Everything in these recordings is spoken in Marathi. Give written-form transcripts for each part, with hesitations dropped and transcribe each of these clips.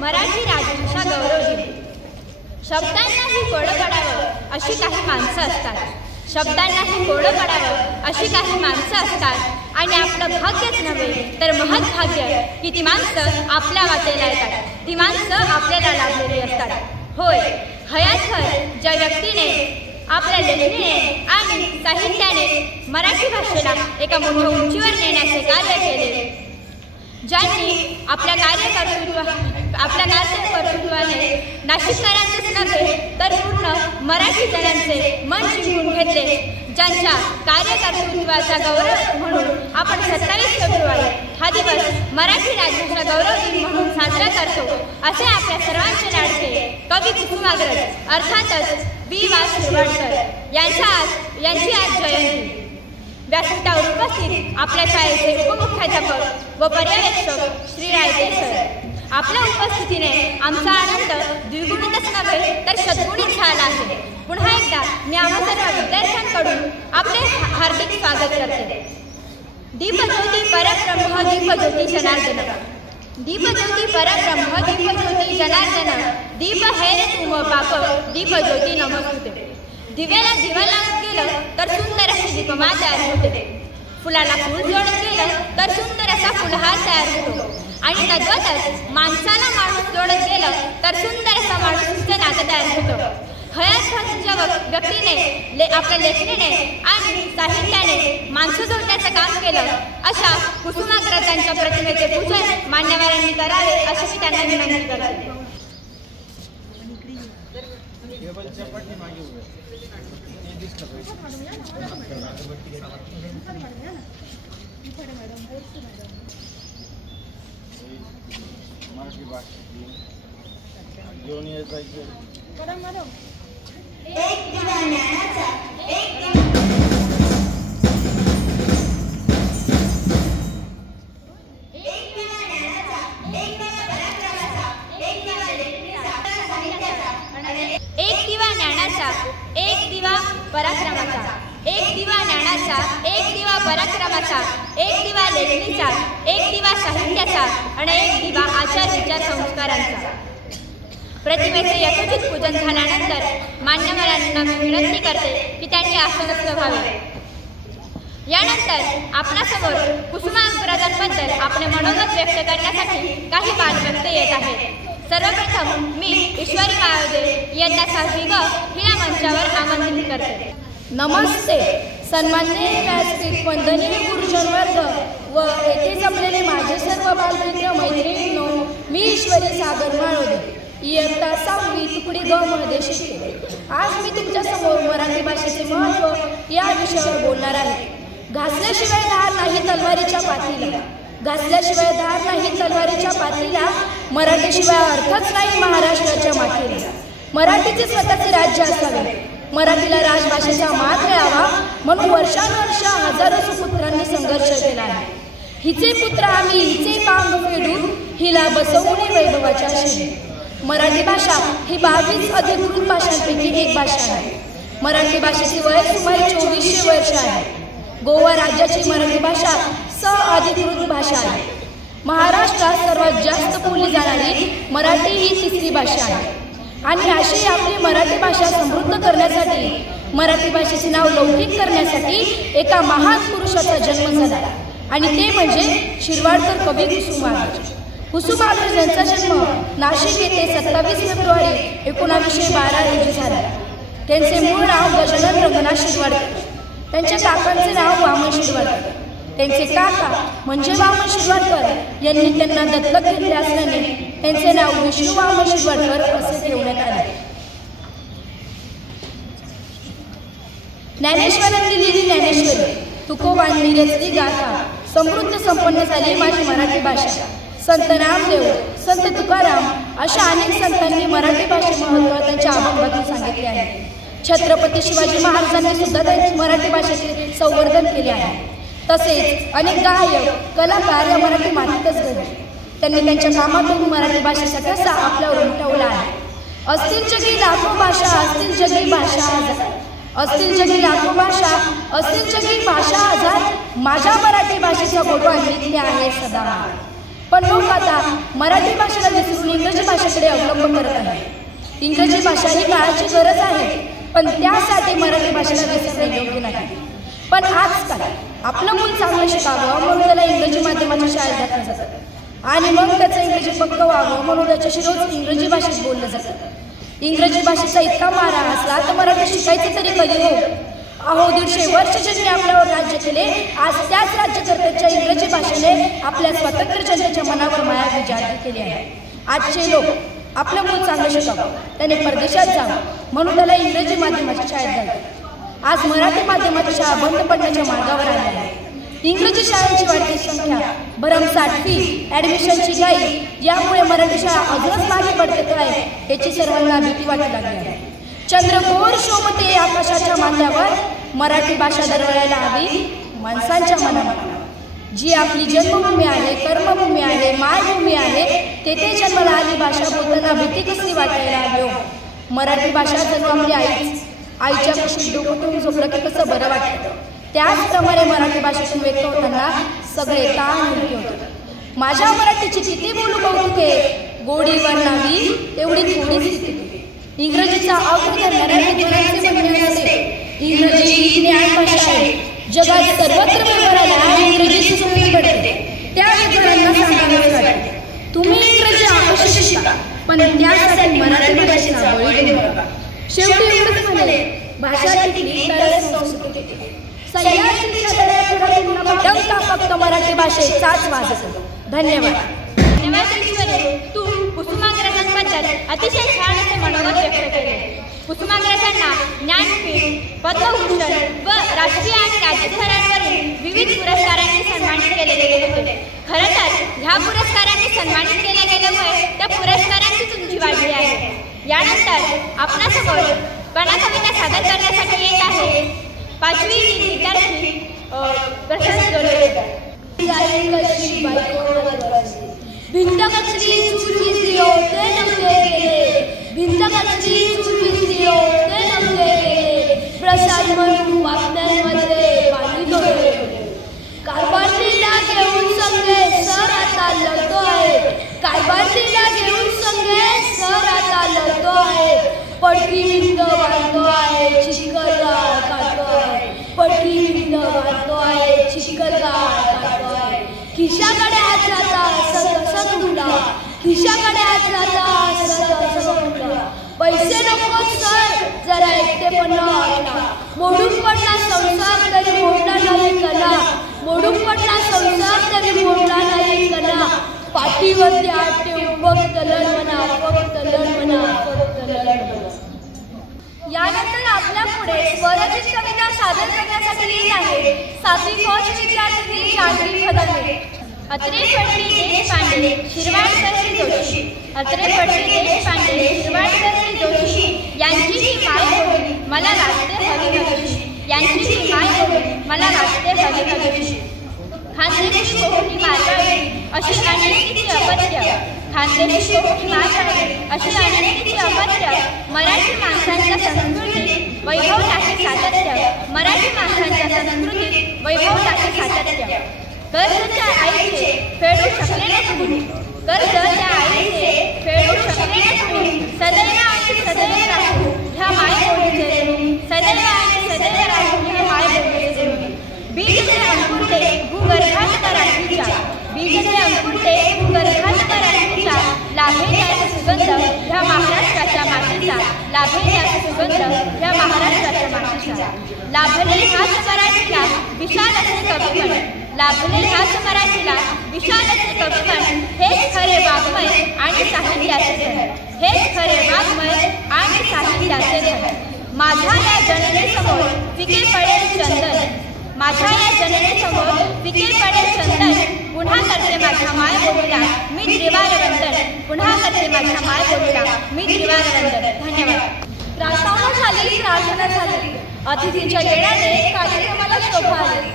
मराठी राजभाषा गौरव दिन. शब्दांनाही कोडं पडावं अशी काही माणसं असतात. शब्दांनाही कोडं पडावं अशी काही माणसं असतात आणि आपलं भाग्यच नव्हे तर महत्भाग्य की ती माणसं आपल्या वाटेला येतात. ती माणसं आपल्याला लाभलेली असतात. होय, हयातभर ज्या व्यक्तीने आपल्या लेखणीने आणि साहित्याने मराठी भाषेला एका मोठ्या उंचीवर नेण्याचे कार्य केले, ज्यांनी आपल्या कार्यकर्तृत्वाने नाशिककरांचेच नव्हे तर पूर्ण मराठी जणांचे मन जिंकून घेतले, ज्यांच्या कार्यकर्तृत्वाचा गौरव म्हणून आपण 27 फेब्रुवारी हा दिवस मराठी राजभाषा गौरव दिन म्हणून साजरा करतो, असे आपल्या सर्वांचे लाडके कवी कुसुमाग्रज अर्थातच वी.वा. शिरवाडकर यांची आज जयंती. व्यासपीठावर उपस्थित आपल्या शाळेचे उपमुख्याध्यापक व पर्यवेक्षक श्री रायते सर, आपल्या उपस्थितीने आमचा आनंद द्विगुणितच नव्हे तर शतगुणित झाला आहे. पुन्हा एकदा मी आम्हा सर्व विद्यार्थ्यांकडून आपले हार्दिक स्वागत करते. दीपज्योती परब्रह्म दीपज्योती जनार्दन, दीपज्योती परब्रह्म दीपज्योती जनार्दन, दीप है रे तुम बाप दीपज्योती नमस्तुते. दिव्याला दिवा लावत गेलं तर सुंदर अशी दीपमाळ तयार होते. फुलाला फूल जोडत गेलं तर सुंदर असा फुलहार तयार होतो. आणि तद्वतच माणसाला माणूस जोडत गेलं तर सुंदर असा माणूसचे नातं तयार होतं. हयातभर ज्या व्यक्तीने आपल्या लेखणीने आणि साहित्याने माणसं जोडण्याचं काम केलं, अशा कुसुमाग्रजांच्या प्रतिमेचे पूजन मान्यवरांनी करावे अशी मी त्यांना विनंती करते. एक दिवा ज्ञानाचा, एक दिवा पराक्रमाचा, एक दिवा ज्ञानाचा, एक दिवा पराक्रमाचा, एक दिवा लेखणीचा, एक दिवा साहित्याचा आणि एक दिवा आचार विचार संस्कारांचा. प्रतिमेचे यथोचित पूजन झाल्यानंतर मान्यवरांना मी विनंती करते की त्यांनी आसनस्थ व्हावे. यानंतर आपल्यासमोर कुसुमाग्रजांबद्दल आपले मनोगत व्यक्त करण्यासाठी काही बालवक्ते येत आहेत. सर्वप्रथम मी ईश्वरी माळोदे इयत्ता 6वी ग हिला मंचावर आमंत्रित करते. नमस्ते. सन्माननीय व्यासपीठ, वंदनीय गुरुजन वर्ग व येथे जमलेले माझे सर्व बालमित्र मैत्रिणींनो, मी ईश्वरी सागर माळोदे इयत्ता 6वी तुकडी ग मध्ये शिकते. आज मी तुमच्यासमोर मराठी भाषेचे महत्त्व या विषयावर बोलणार आहे. घासल्याशिवाय धार नाही तलवारीच्या पातीला, घासल्याशिवाय धार नाही तलवारीच्या पातीला, मराठीशिवाय अर्थच नाही महाराष्ट्राच्या मातीला. मराठीचे स्वतःचे राज्य असावे, मराठीला राजभाषेचा मान मिळावा म्हणून वर्षानुवर्ष हजारो सुपुत्रांनी संघर्ष केला आहे. हिचे पुत्र आम्ही हिचे पांग फेडून हिला बसवून वैभवाच्या शिरी. मराठी भाषा ही 22 अधिकृत भाषांपैकी एक भाषा आहे. मराठी भाषेची वय सुमारे 2400 वर्ष आहे. गोवा राज्याची मराठी भाषा अधिकृत भाषा आहे. महाराष्ट्रात सर्वात जास्त बोलली जाणारी मराठी ही तिसरी भाषा आहे. आणि अशी आपली मराठी भाषा समृद्ध करण्यासाठी, मराठी भाषेचे नाव लौकिक करण्यासाठी एका महान पुरुषाचा जन्म झाला आणि ते म्हणजे शिरवाडकर कवी कुसुमाग्रज. कुसुमाग्रज यांचा जन्म नाशिक येथे 27 फेब्रुवारी 1912 रोजी झाला. त्यांचे मूळ नाव गजानन रंगनाथ शिरवाडकर, त्यांच्या काकांचे नाव वामन शिरवाडकर. त्यांचे काका म्हणजे वामन शिरवाडकर यांनी त्यांना दत्तक घेतले असल्याने त्यांचे नाव विष्णू वामन शिरवाडकर असे ठेवण्यात आले. ज्ञानेश्वरांनी लिहिली ज्ञानेश्वरी, तुकोबांनी रचली गाथा, समृद्ध संपन्न झाली माझी मराठी भाषा. संत नामदेव, संत तुकाराम अशा अनेक संतांनी मराठी भाषे महत्त्व त्यांच्या अभंगातून सांगितले आहे. छत्रपती शिवाजी महाराजांनी सुद्धा त्यांची मराठी भाषेचे संवर्धन केले आहे. तसेच अनेक गायक, कलाकार या मराठी मातीतच घडले. त्यांनी त्यांच्या कामातून मराठी भाषेचा ठसा आपल्यावर उमटवला आहे. असतील जगी लाखो भाषा, असतील जगी भाषा हजार, असतील जगी लाखो भाषा, असतील जगी भाषा हजार, माझ्या मराठी भाषेचा गोडवा नित्य आहे सदा. पण लोक आता मराठी भाषेला विसरून इंग्रजी भाषेकडे अवलंब करत आहेत. इंग्रजी भाषा ही काळाची गरज आहे, पण त्यासाठी मराठी भाषेला विसरणे योग्य नाही. पण आजकाल आपलं मूल चांगलं शिकावं म्हणून त्याला इंग्रजी माध्यमाच्या शाळेत घातलं जातं आणि मग त्याचं इंग्रजी पक्क व्हावं म्हणून त्याच्याशी रोज इंग्रजी भाषेत बोललं जातं. इंग्रजी भाषेचा इतका मारा असला तर मराठी शिकायचं तरी कधी हो? अहो 150 वर्ष ज्यांनी आपल्यावर राज्य केले, आज त्याच राज्यकर्त्याच्या इंग्रजी भाषेने आपल्या स्वतंत्र जनतेच्या मनावर माया जागृत केली आहे. आजचे लोक आपलं मूल चांगलं शिकावं, त्याने परदेशात जावं म्हणून त्याला इंग्रजी माध्यमाच्या शाळेत घालतात. आज मराठी माध्यमाच्या शाळा बंद पडण्याच्या मार्गावर आल्या आहेत. इंग्रजी शाळांची वाढती संख्या, भरमसाठ फी, ॲडमिशनची घाई यामुळे मराठी शाळा अजूनच मागे पडते काय याची सर्वांना भीती वाटू लागली आहे. चंद्रकोर शोभते आकाशाच्या माथ्यावर, मराठी भाषा दरवळायला हवी माणसांच्या मनामध्ये. जी आपली जन्मभूमी आहे, कर्मभूमी आहे, मायभूमी आहे, तेथे जन्माला आली भाषा बोलताना भीती कसली वाटायला हवी हो? मराठी भाषा जणू आपली आईच्या कुशीत डोकं ठेवून झोपलं की कसं बरं वाटतं, त्याचप्रमाणे मराठी भाषेतून व्यक्त होताना सगळे ताण मुक्ती होतं. माझ्या मराठीची किती बोलू कौतुके, गोडीवर नाही तेवढी थोडीच स्थिती. इंग्रजीचा अवघड मराठी बोलायचे म्हणणे असते. इंग्रजी ही ज्ञान भाषा आहे. जगात सर्वत्र व्यवहाराला इंग्रजी सोयी पडते. त्या व्यवहारांना सांगावे लागते, तुम्ही इंग्रजी अवश्य शिका, पण त्यासाठी मराठी भाषेचा बळी देऊ नका. शेवटी एवढंच म्हणे, भाषा टिकली तर संस्कृती टिकली. डंका फक्त मराठी भाषेचाच वाद असतो. धन्यवाद. तू कुसुमाग्रजांबद्दल अतिशय छान असे मनोगत व्यक्त केले. कुसुमाग्रजांना ज्ञानपीठ, पद्मभूषण व राष्ट्रीय आणि राज्यस्तरांवरील विविध पुरस्कारांनी सन्मानित केले गेले होते. खरं तर ह्या पुरस्कारांनी सन्मानित केले गेल्यामुळे त्या पुरस्कारांची उंची वाढली आहे. यानंतर आपणासमोर कविता सादर करण्यासाठी येत आहे 5वी विद्यार्थी प्रशांत जोडे. भिंत कचरी चुलीची होते नव्हते गेले, भिंत कचरी चुलीची होते नव्हते गेले, प्रसाद म्हणून वागण्यांमध्ये पाणी धोळे. कारभारीला घेऊन सगळे सर आता लढतो आहे, कारभारीला घेऊन सगळे सर आता लढतो आहे. पडकी भिंत बांधतो आहे, चिखलगाळ काढतो आहे, पडकी भिंत बांधतो आहे, चिखलगाळ काढतो आहे. खिशाकडे हात जाता असं तुला, खिशाकडे हात जाता असं तुला. पैसे नको सर, जरा एकटेपणा वाटला. मोडून पडला संसार तरी मोडला नाही कला, मोडून पडला संसार तरी मोडला नाही कला. पाठीवरती हात ठेवून फक्त लढ म्हणा, फक्त लढ म्हणा, फक्त लढ म्हणा. यानंतर आपल्या पुढे स्वरचित कविता सादर करण्यासाठी येत आहे 7वी फौज विद्यार्थिनी शांती खदाने. अत्रे फडके देशपांडे, शिरवाडकर जोशी. अत्रे फडके देशपांडे, शिरवाडकर जोशी यांची ही माय बोली मला वाटते हवी हवीशी, यांची ही माय बोली मला वाटते हवी हवीशी. खानदेशी कोकणी मारवाडी अशी अनेकीची अपत्य, खानदेशी कोकणी मारवाडी अशी अनेकीची अपत्य, मराठी माणसांच्या संस्कृतीत वैभव टाके सातत्य, मराठी माणसांच्या संस्कृतीत वैभव टाके सातत्य. कर्जच्या आईचे फेडू शकले ना तुम्ही, कर्जच्या आईचे फेडू शकले ना तुम्ही, सदैव आणि सदैव राहू ह्या माय बोलीचे ऋणी, सदैव आणि सदैव राहू ह्या माय बोलीचे ऋणी. बीजचे अंकुरते भूगर्भात मराठीच्या, बीजचे अंकुरते भूगर्भात मराठीच्या, लाभे त्याचा सुगंध ह्या महाराष्ट्राच्या मातीचा, लाभे त्याचा सुगंध ह्या महाराष्ट्राच्या मातीचा. लाभले हाच मराठीला विशाल असे कविपण, लाभले हाच मराठीला विशाल असे कविपण, हेच खरे वाङ्मय आणि साहित्याचे धन, हेच खरे वाङ्मय आणि साहित्याचे धन. माझ्या या जनतेसमोर फिके पडेल चंदन, माझ्या या जनतेसमोर फिके पडेल चंदन, पुन्हा करते माझ्या माय बोलीला मी त्रिवार वंदन, पुन्हा करते माझ्या माय बोलीला मी त्रिवार वंदन. धन्यवाद. प्रार्थना झाली, प्रार्थना झाली. अतिथींच्या येण्याने कार्यक्रमाला शोभा आली.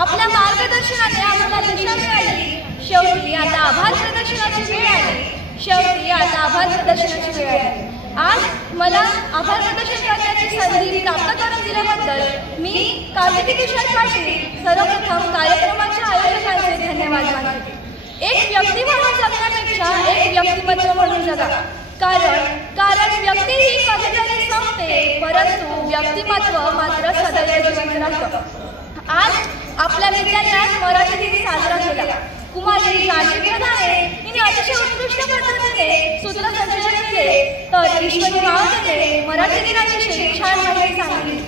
आपल्या मार्गदर्शनाने आम्हाला दिशा मिळाली. शेवटी आता आभार प्रदर्शनाची वेळ आली. शेवटी आता आभार प्रदर्शनाची वेळ आली. आज मला आभार प्रदर्शन करण्याची संधी प्राप्त करून दिल्याबद्दल मी कार्तिकी भूषण पाटील सर्वप्रथम कार्यक्रमाच्या आयोजकांचे धन्यवाद मानते. एक व्यक्ती म्हणून जगण्यापेक्षा एक व्यक्तिमत्व म्हणून जगा. कारण व्यक्ती ही कधीतरी संपते, परंतु व्यक्तिमत्व मात्र सदैव जिवंत राहतं. आज आपल्या विद्यालयात मराठी दिन साजरा केला. कुमारी जानवी प्रधाने हिने अतिशय उत्कृष्ट पद्धतीने सूत्रसंचलन केले, तर ईश्वरी मावळते मराठी दिनाविषयी छान माहिती सांगितली.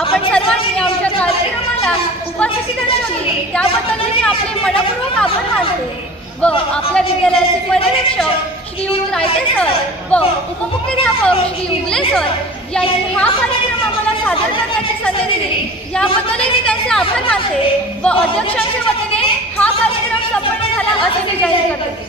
आपण सर्वांनी आमच्या कार्यक्रमाला उपस्थिती दर्शवली त्याबद्दल मी आपले मनपूर्वक आभार मानते व आपल्या विद्यालयाचे पर्यवेक्षक श्री रायते सर व उपमुख्याध्यापक श्री उगले सर यांनी हा कार्यक्रम आम्हाला सादर करण्याची संधी दिली याबद्दल मी त्यांचे आभार मानते व अध्यक्षांच्या वतीने हा कार्यक्रम संपन्न झाला असे मी जाहीर करते.